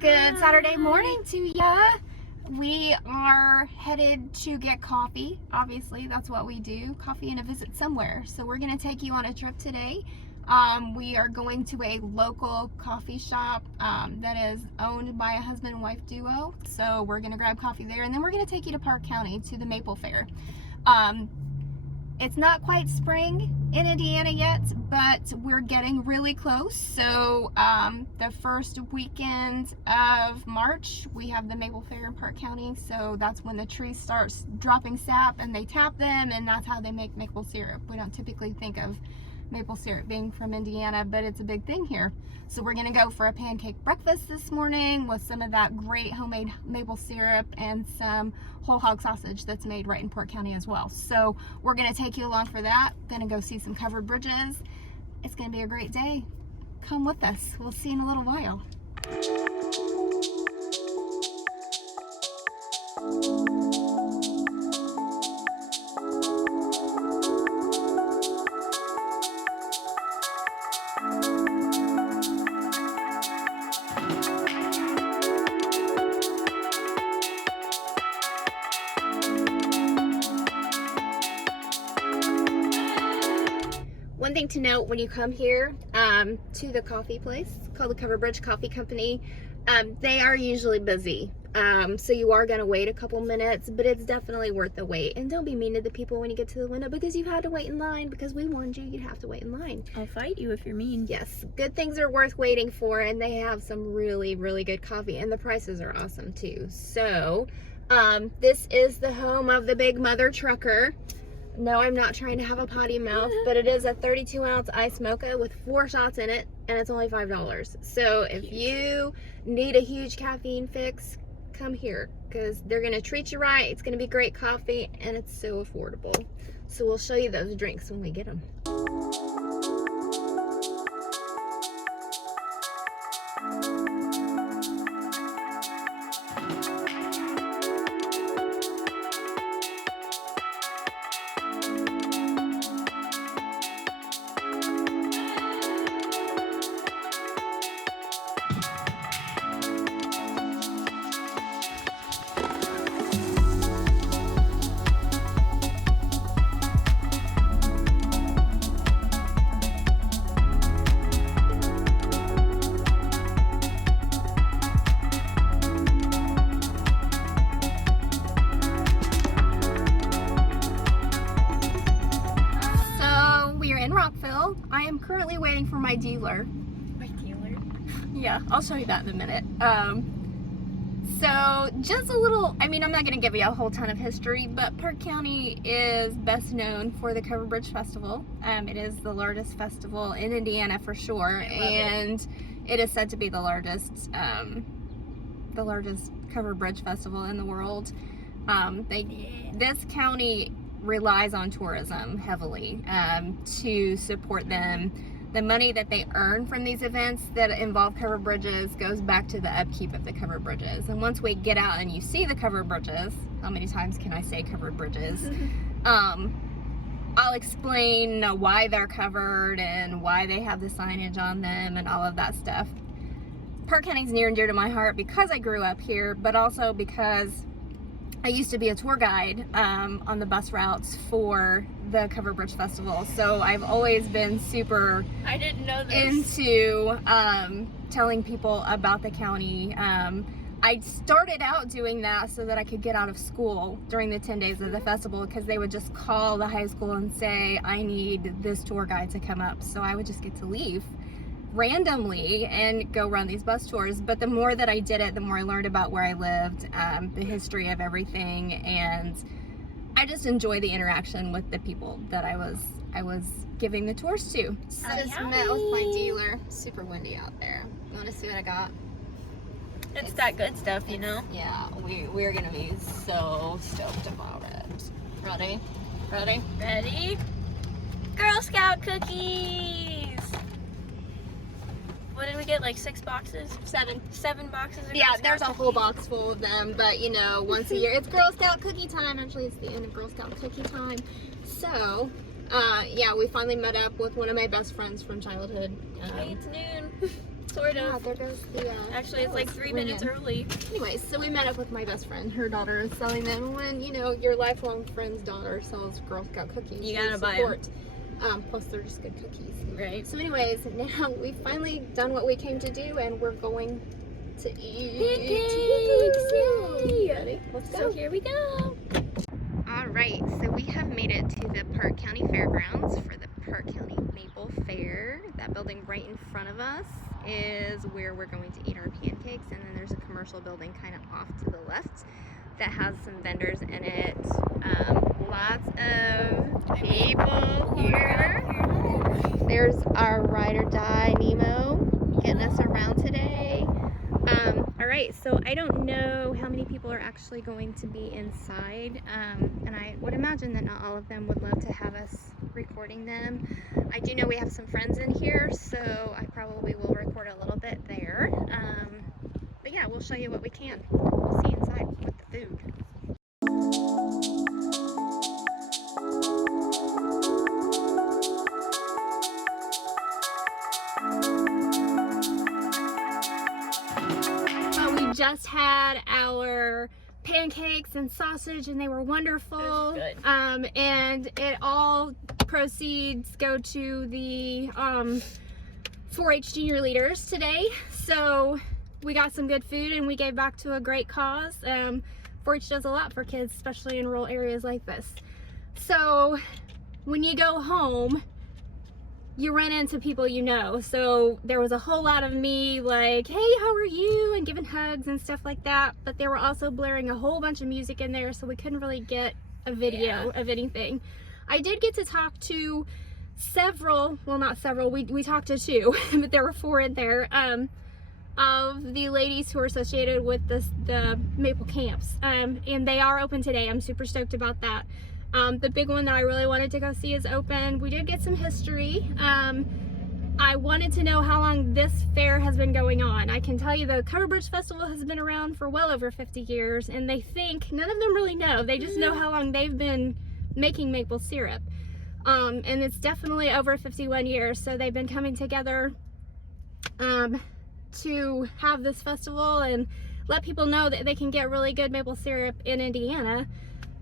Good Saturday morning to ya. We are headed to get coffee. Obviously, that's what we do, coffee and a visit somewhere. So we're gonna take you on a trip today. We are going to a local coffee shop that is owned by a husband and wife duo. So we're gonna grab coffee there, and then we're gonna take you to Parke County to the Maple Fair. It's not quite spring in Indiana yet, but we're getting really close. So the first weekend of March, we have the Maple Fair in Parke County. So that's when the tree starts dropping sap and they tap them, and that's how they make maple syrup. We don't typically think of maple syrup being from Indiana, but it's a big thing here. So we're gonna go for a pancake breakfast this morning with some of that great homemade maple syrup and some whole hog sausage that's made right in Parke County as well. So we're gonna take you along for that. Gonna go see some covered bridges. It's gonna be a great day. Come with us. We'll see you in a little while. One thing to note when you come here to the coffee place called the Covered Bridge Coffee Company, they are usually busy. So you are going to wait a couple minutes, but it's definitely worth the wait. And don't be mean to the people when you get to the window because you've had to wait in line, because we warned you you'd have to wait in line. I'll fight you if you're mean. Yes, good things are worth waiting for, and they have some really, really good coffee, and the prices are awesome too. So this is the home of the Big Mother Trucker. No, I'm not trying to have a potty mouth, but it is a 32-ounce iced mocha with 4 shots in it, and it's only $5. So if you need a huge caffeine fix, come here, because they're going to treat you right. It's going to be great coffee, and it's so affordable. So we'll show you those drinks when we get them. I am currently waiting for my dealer. My dealer? Yeah, I'll show you that in a minute. So just a little, I mean, I'm not going to give you a whole ton of history, but Parke County is best known for the Covered Bridge Festival. It is the largest festival in Indiana for sure, and it is said to be the largest Covered Bridge Festival in the world. This county relies on tourism heavily to support them. The money that they earn from these events that involve covered bridges goes back to the upkeep of the covered bridges. And once we get out and you see the covered bridges, how many times can I say covered bridges? I'll explain why they're covered and why they have the signage on them and all of that stuff. Parke County is near and dear to my heart because I grew up here, but also because I used to be a tour guide on the bus routes for the Covered Bridge Festival. So I've always been super I didn't know this. into telling people about the county. I started out doing that so that I could get out of school during the 10 days of the festival, because they would just call the high school and say, I need this tour guide to come up. So I would just get to leave randomly and go run these bus tours. But the more that I did it, the more I learned about where I lived, the history of everything, and I just enjoy the interaction with the people that I was giving the tours to. So I just met with my dealer. Super windy out there. You want to see what I got? It's that good stuff, you know? Yeah, we're gonna be so stoked about it. Ready? Ready? Ready? Girl Scout cookies! What did we get, like 6 boxes? 7. 7 boxes of Yeah, Girl Scout there's a cookies? whole box full of them, but you know, once a year, it's Girl Scout cookie time. Actually, it's the end of Girl Scout cookie time. So, yeah, we finally met up with one of my best friends from childhood. Hey, it's noon. Sort Yeah, of. there goes the. Actually, it's like 3 ring minutes in. early. Anyways, so we met up with my best friend. Her daughter is selling them. When your lifelong friend's daughter sells Girl Scout cookies, You gotta buy 'em. support. Plus, they're just good cookies. Right. So, anyways, now we've finally done what we came to do, and we're going to eat Pancakes! Yay! Ready? Let's go. So here we go. All right, so we have made it to the Parke County Fairgrounds for the Parke County Maple Fair. That building right in front of us is where we're going to eat our pancakes, and then there's a commercial building kind of off to the left that has some vendors in it. Lots of people here. There's our ride or die Nemo getting us around today. All right, so I don't know how many people are actually going to be inside, and I would imagine that not all of them would love to have us recording them. I do know we have some friends in here, so I probably will record a little bit there. But yeah, we'll show you what we can. We'll see inside with the food. We just had our pancakes and sausage, and they were wonderful. Good. And it all proceeds go to the 4-H junior leaders today. So we got some good food, and we gave back to a great cause. 4-H does a lot for kids, especially in rural areas like this. So when you go home, you run into people you know. So there was a whole lot of me like, hey, how are you? And giving hugs and stuff like that. But they were also blaring a whole bunch of music in there, so we couldn't really get a video of anything. I did get to talk to several, well, not several, we talked to 2, but there were 4 in there, of the ladies who are associated with the Maple camps. And they are open today. I'm super stoked about that. The big one that I really wanted to go see is open. We did get some history. I wanted to know how long this fair has been going on. I can tell you the Covered Bridge Festival has been around for well over 50 years, and they think, none of them really know. They just know how long they've been making maple syrup. And it's definitely over 51 years, so they've been coming together to have this festival and let people know that they can get really good maple syrup in Indiana.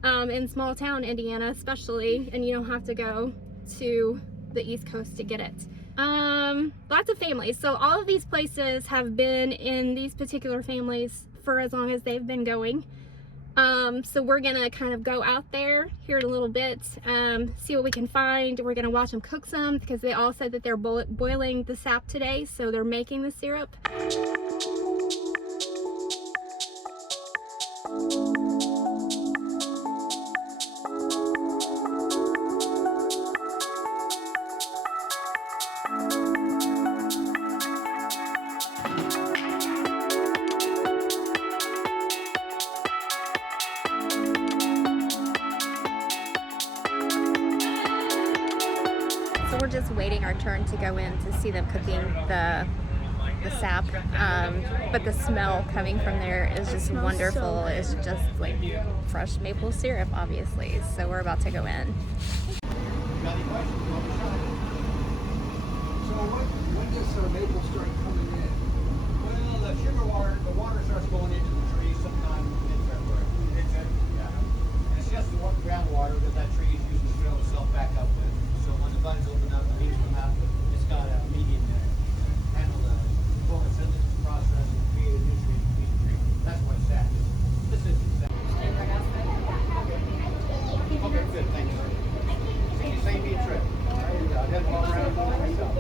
In small town Indiana especially, and you don't have to go to the East Coast to get it. Lots of families. So all of these places have been in these particular families for as long as they've been going. So we're gonna kind of go out there here in a little bit, see what we can find. We're gonna watch them cook some, because they all said that they're boiling the sap today, so they're making the syrup. We're just waiting our turn to go in to see them cooking the sap, but the smell coming from there is just wonderful. It's just like fresh maple syrup, obviously. So we're about to go in. So when does maple start coming in? Well, the water starts going into the trees sometime in February. Yeah. And it's just the groundwater that that tree is using to fill itself back up with. So when the buds open up, the leaves come out, it's got a medium there. Handle the photosynthesis process and create a nutrient for each tree. That's why sap is. This is sap. Okay, good, thanks. Same trip. I'd have to walk around myself.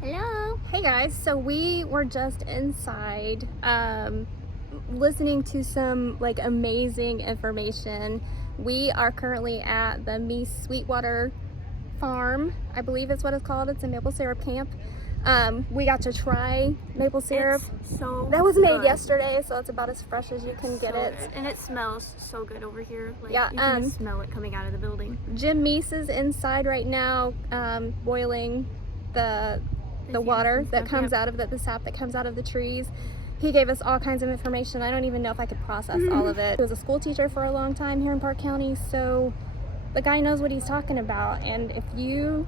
Hello. Hey guys, so we were just inside listening to some like amazing information. We are currently at the Meese Sweetwater Farm, I believe is what it's called. It's a maple syrup camp. We got to try maple syrup. It's so That was made good. yesterday, so it's about as fresh as you can get So it. good. And it smells so good over here. Like, Yeah, you can just smell it coming out of the building. Jim Meese is inside right now, boiling the water that comes out of the sap that comes out of the trees. He gave us all kinds of information. I don't even know if I could process all of it. He was a school teacher for a long time here in Parke County, so the guy knows what he's talking about. And if you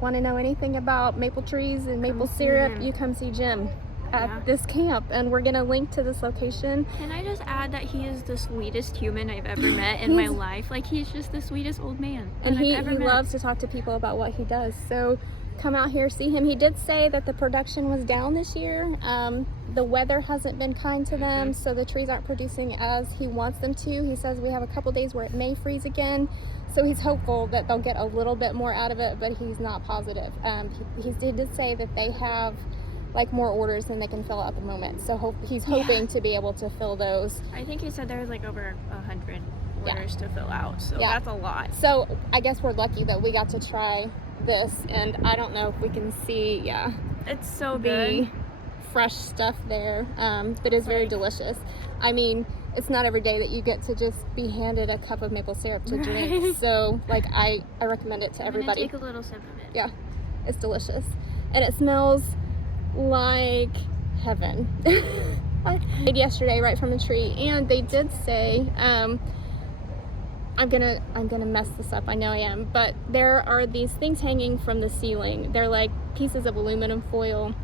want to know anything about maple trees and maple Come see syrup, him. you come see Jim at Yeah. this camp, and we're gonna link to this location. Can I just add that he is the sweetest human I've ever met in my He's- life? Like, he's just the sweetest old man And that he I've ever met. loves to talk to people about what he does. So come out here, see him. He did say that the production was down this year. The weather hasn't been kind to them, so the trees aren't producing as he wants them to. He says we have a couple days where it may freeze again. So he's hopeful that they'll get a little bit more out of it, but he's not positive. He did say that they have like more orders than they can fill at the moment. So he's hoping to be able to fill those. I think he said there was like over 100 Yeah. orders to fill out, so Yeah. that's a lot. So I guess we're lucky that we got to try this, and I don't know if we can see, It's so the good. fresh stuff there, that is very Like- delicious. I mean, it's not every day that you get to just be handed a cup of maple syrup to drink. Right. So like I recommend it to I'm gonna everybody. take a little sip of it. Yeah, it's delicious, and it smells like heaven. I did yesterday right from a tree, and they did say, I'm gonna mess this up, I know I am, but there are these things hanging from the ceiling. They're like pieces of aluminum foil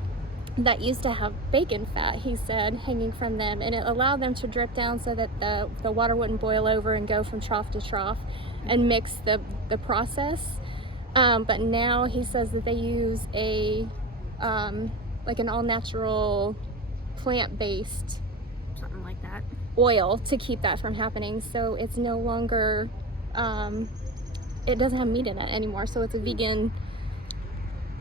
that used to have bacon fat, he said, hanging from them, and it allowed them to drip down so that the water wouldn't boil over and go from trough to trough and mix the process. But now he says that they use a like an all-natural plant-based Something like that. oil to keep that from happening, so it's no longer it doesn't have meat in it anymore, so it's a vegan.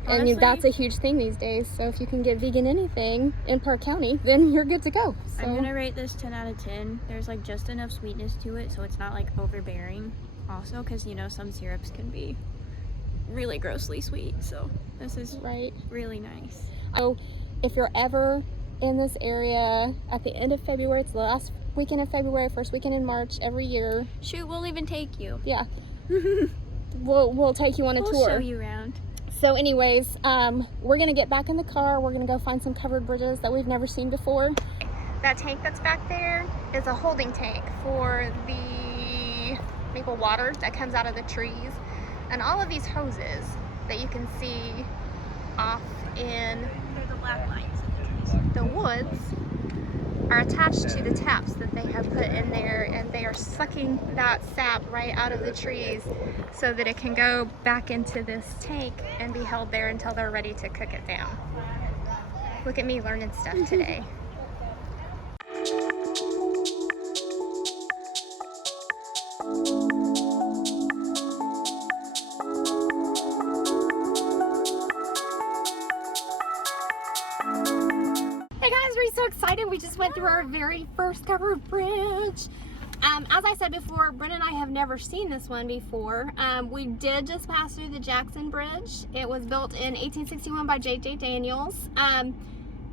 Honestly, And that's a huge thing these days, so if you can get vegan anything in Parke County, then you're good to go. So I'm gonna rate this 10 out of 10. There's like just enough sweetness to it, so it's not like overbearing. Also, because you know some syrups can be really grossly sweet, so this is right. really nice. So if you're ever in this area at the end of February, it's the last weekend of February, first weekend in March every year. Shoot, we'll even take you. Yeah, we'll take you on a We'll tour. show you around. So anyways, we're gonna get back in the car. We're gonna go find some covered bridges that we've never seen before. That tank that's back there is a holding tank for the maple water that comes out of the trees. And all of these hoses that you can see off in They're the black lines of the trees. the woods are attached to the taps that they have put in there, and they are sucking that sap right out of the trees so that it can go back into this tank and be held there until they're ready to cook it down. Look at me learning stuff today. Hey guys, we're so excited. We just went through our very first covered bridge. As I said before, Brent and I have never seen this one before. We did just pass through the Jackson Bridge. It was built in 1861 by J.J. Daniels.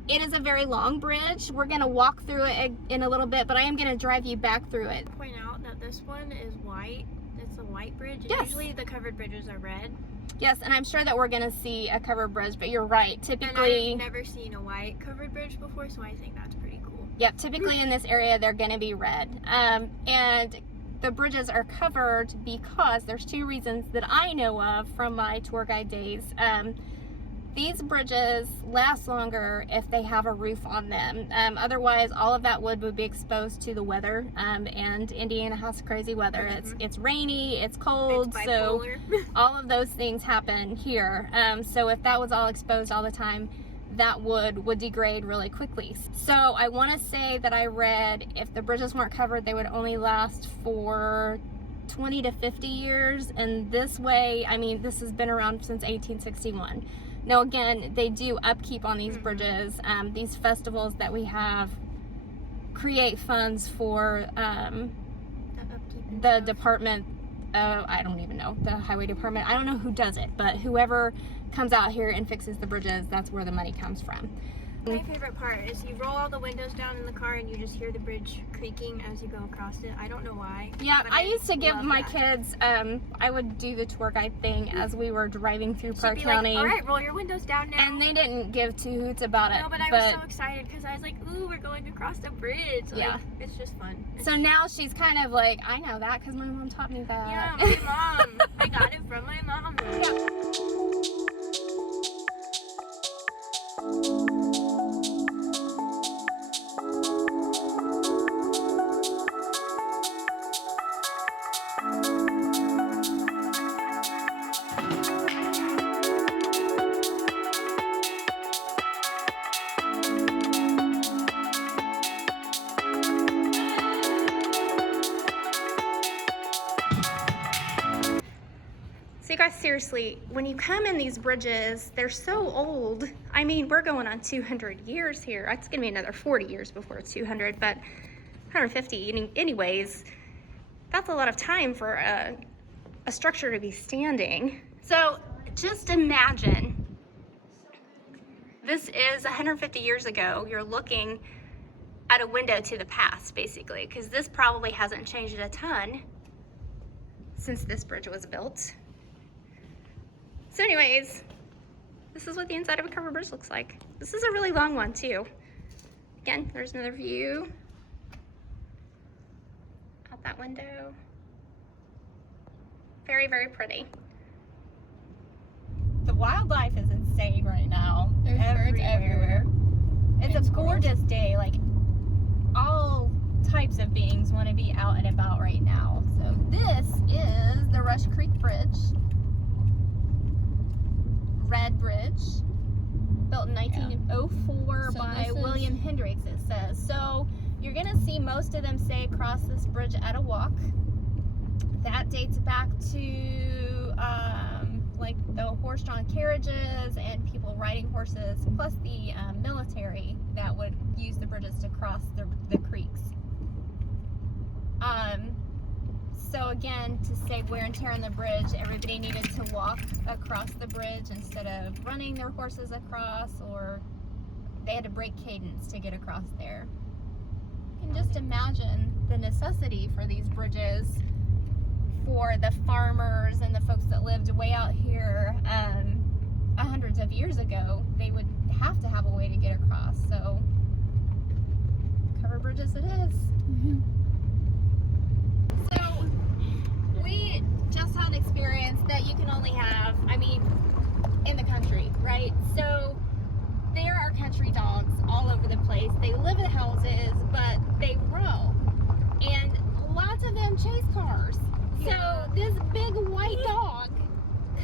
It is a very long bridge. We're gonna walk through it in a little bit, but I am gonna drive you back through it. Point out that this one is white. It's a white bridge. And Yes. Usually the covered bridges are red. Yes, and I'm sure that we're gonna see a covered bridge, but you're right. And Typically, I've never seen a white covered bridge before, so I think that's pretty cool. yep, typically in this area they're gonna be red. And the bridges are covered because there's two reasons that I know of from my tour guide days. These bridges last longer if they have a roof on them. Otherwise, all of that wood would be exposed to the weather. And Indiana has crazy weather. It's rainy, it's cold, It's so bipolar. all of those things happen here. So if that was all exposed all the time, that wood would degrade really quickly. So I want to say that I read if the bridges weren't covered, they would only last for 20 to 50 years. And this way, I mean, this has been around since 1861. Now again, they do upkeep on these bridges. These festivals that we have create funds for The upkeep and the stuff. department, I don't even know, the highway department. I don't know who does it, but whoever comes out here and fixes the bridges, that's where the money comes from. My favorite part is you roll all the windows down in the car and you just hear the bridge creaking as you go across it. I don't know why. Yeah, but I used to give love my that. kids, I would do the tour guide thing as we were driving through She'd Parke be County. like, all right, roll your windows down now. And they didn't give two hoots about it. No, but I was so excited because I was like, ooh, we're going across the bridge. Like, Yeah. it's just fun. So now she's kind of like, I know that because my mom taught me that. Yeah, my mom. I got it from my mom. Yeah. So you guys, seriously, when you come in these bridges, they're so old. I mean, we're going on 200 years here. It's gonna be another 40 years before it's 200, but 150 anyways. That's a lot of time for a structure to be standing. So just imagine, this is 150 years ago. You're looking at a window to the past, basically, because this probably hasn't changed a ton since this bridge was built. So anyways, this is what the inside of a covered bridge looks like. This is a really long one too. Again, there's another view out that window. Very, very pretty. The wildlife is insane right now. There's birds everywhere. It's a gorgeous day. Like, all types of beings want to be out and about right now. So This is the Rush Creek Bridge. Red Bridge, built in 1904 So by this is- William Hendricks, it says. So you're gonna see most of them say cross this bridge at a walk. That dates back to like the horse-drawn carriages and people riding horses, plus the military that would use the bridges to cross the creeks. So again, to save wear and tear on the bridge, everybody needed to walk across the bridge instead of running their horses across, or they had to break cadence to get across there. You can just imagine the necessity for these bridges for the farmers and the folks that lived way out here hundreds of years ago. They would have to have a way to get across. So covered bridges it is. So we just had an experience that you can only have, I mean, in the country, right? So there are country dogs all over the place. They live in houses, but they roam. And lots of them chase cars. Yeah. So this big white dog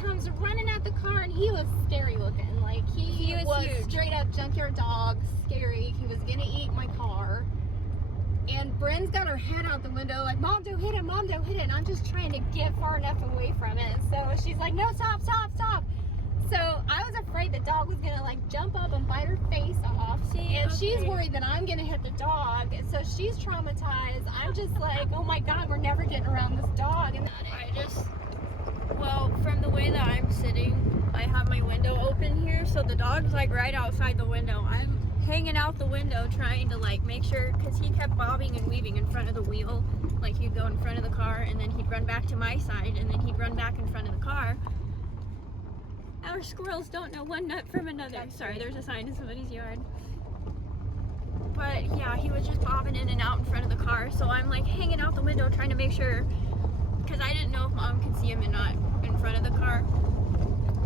comes running at the car, and he was scary looking. Like he was huge. straight up junkyard dog, scary. He was gonna eat my car. And Bryn's got her head out the window like, Mom, don't hit it, Mom, don't hit it. And I'm just trying to get far enough away from it. So she's like, no, stop, stop, stop. So I was afraid the dog was gonna like jump up and bite her face off. And she's worried that I'm gonna hit the dog. And so she's traumatized. I'm just like, oh my God, we're never getting around this dog. And well, from the way that I'm sitting, I have my window open here, so the dog's like right outside the window. I'm hanging out the window trying to like make sure, because he kept bobbing and weaving in front of the wheel. Like he'd go in front of the car and then he'd run back to my side and then he'd run back in front of the car. Our squirrels don't know one nut from another. Sorry, there's a sign in somebody's yard. But yeah, he was just bobbing in and out in front of the car, so I'm like hanging out the window trying to make sure, because I didn't know if Mom could see him and not in front of the car.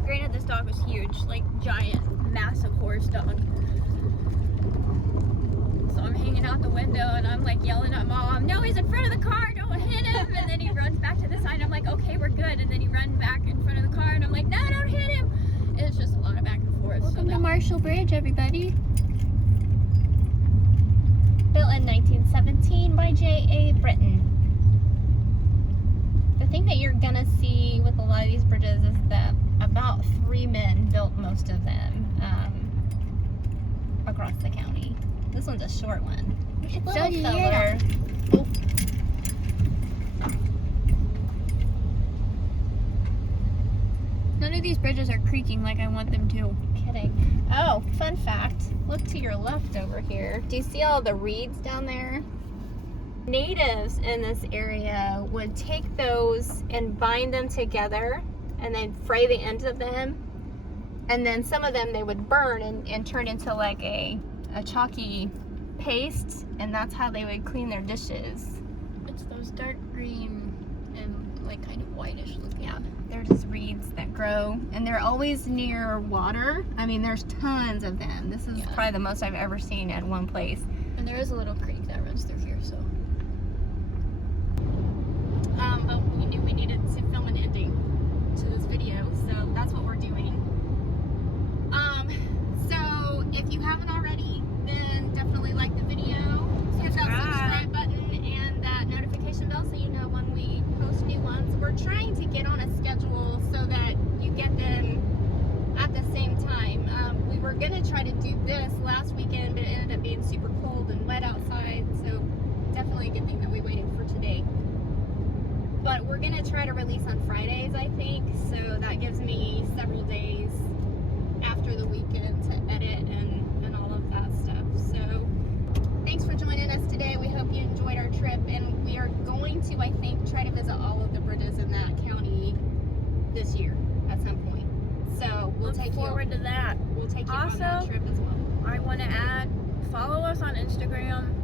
Granted, this dog was huge, like giant, massive horse dog. So I'm hanging out the window and I'm like yelling at Mom, no, he's in front of the car, don't hit him. And then he runs back to the side. I'm like, okay, we're good. And then he runs back in front of the car and I'm like, no, don't hit him. It's just a lot of back and forth. welcome so to Marshall Bridge, everybody. Built in 1917 by J.A. Britton. The thing that you're gonna see with a lot of these bridges is that about 3 men built most of them across the county. This one's a short one. So you hear none of these bridges are creaking like I want them to. Kidding. Oh, fun fact. Look to your left over here. Do you see all the reeds down there? Natives in this area would take those and bind them together and then fray the ends of them. And then some of them they would burn and turn into like a chalky paste. And that's how they would clean their dishes. It's those dark green and like kind of whitish looking. Yeah, they're just reeds that grow, and they're always near water. I mean, there's tons of them. This is probably the most I've ever seen at one place. And there is a little creek that runs through here, so. But we knew we needed to film an ending to this video, so that's what we're doing. So if you haven't already, then definitely like the video, hit that subscribe button and that notification bell so you know when we post new ones. We're trying to get on a schedule so that you get them at the same time. We were gonna try to do this last weekend, but it ended up being super cold and wet outside, so definitely a good thing that we waited for today. But we're gonna try to release on Fridays, I think, so that gives me several days after the weekend to edit and all of that stuff. So thanks for joining us today. We hope you enjoyed our trip, and we are going to, I think, try to visit all of the bridges in that county this year at some point. So we'll take forward to that. We'll take you on that trip as well. I want to add, follow us on Instagram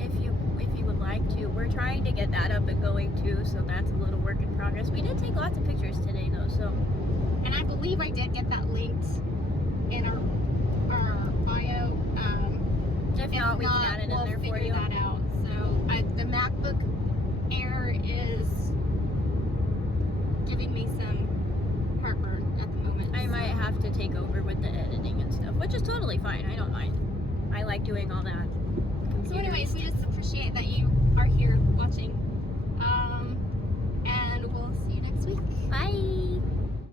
if you would like to. We're trying to get that up and going too, so that's a little work in progress. We did take lots of pictures today though, so. And I believe I did get that linked in our bio. If not, we can add it in there for you. We'll figure that out. So the MacBook Air is giving me some heartburn at the moment. I might have to take over with the editing and stuff, which is totally fine. I don't mind. I like doing all that. So anyways, we just appreciate that you are here watching. And we'll see you next week. Bye.